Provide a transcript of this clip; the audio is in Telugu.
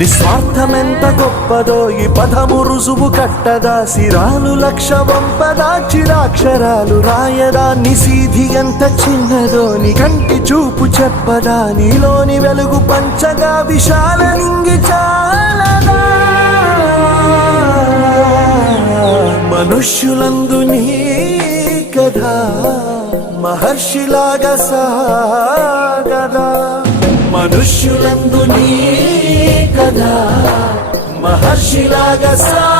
నిస్వార్థమెంత గొప్పదో ఈ పదము రుజువు కట్టదా, సిరాలు లక్ష వంపదా చిరాక్షరాలు రాయదా, నిసీధి ఎంత చిన్నదో నీ కంటి చూపు చెప్పదా, నీలోని వెలుగు పంచగా విశాల నింగి చాలదా. మనుష్యులందు నీ కథ మహర్షిలాగా సాగదా, మనుష్యులందు నీ కథ మహర్షిలాగా సాగదా.